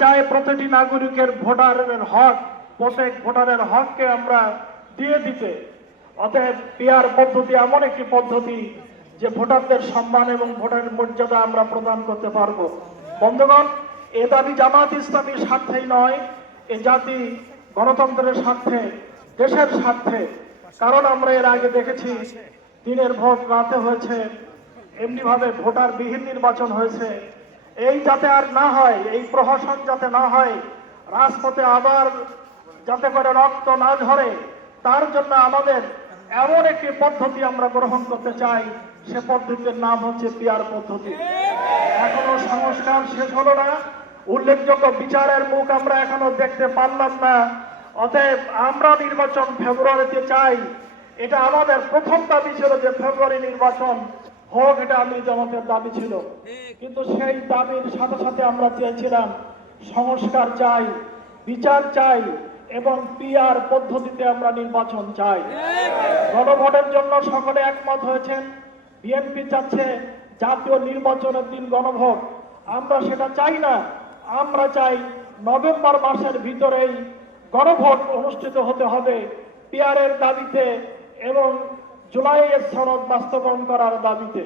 চাই প্রতিটি নাগরিকের ভোটারের হক, প্রত্যেক ভোটারের হককে আমরা দিয়ে দিতে। অতএব পিআর পদ্ধতি এমন একটি পদ্ধতি যে ভোটারদের সম্মান এবং ভোটারের মর্যাদা আমরা প্রদান করতে পারবো। বন্ধুগণ, এ দাবি জামাত ইসলামীর স্বার্থেই নয়, এ জাতি গণতন্ত্রের স্বার্থে, দেশের স্বার্থে। কারণ আমরা এর আগে দেখেছি দিনের ভোট রাতে হয়েছে, এমনি ভাবে ভোটার বিহীন নির্বাচন হয়েছে। এই যাতে আর না হয়, এই প্রহসন যাতে না হয়, রাজপথে আবার যাতে করে রক্ত না ঝরে, তার জন্য আমাদের এমন একটি পদ্ধতি আমরা গ্রহণ করতে চাই। সে পদ্ধতির নাম হচ্ছে পিআর পদ্ধতি। এখনো সংস্কার শেষ হলো না, উল্লেখযোগ্য বিচারের মুখ আমরা এখনো দেখতে পারলাম না। অতএব আমরা নির্বাচন ফেব্রুয়ারিতে চাই। এটা আমাদের প্রথম দাবি ছিল যে ফেব্রুয়ারি নির্বাচন হোক, এটা আমি জামাতের দাবি ছিল। কিন্তু সেই দাবির সাথে সাথে আমরা চেয়েছিলাম সংস্কার চাই, বিচার চাই এবং পিআর পদ্ধতিতে আমরা নির্বাচন চাই। গণভোটের জন্য সকলে একমত হয়েছেন। বিএনপি চাচ্ছে জাতীয় নির্বাচনের দিন গণভোট। আমরা সেটা চাই না। আমরা চাই নভেম্বর মাসের ভিতরেই গণভোট অনুষ্ঠিত হতে হবে পিআরের দাবিতে এবং জুলাইয়ের সনদ বাস্তবায়ন করার দাবিতে।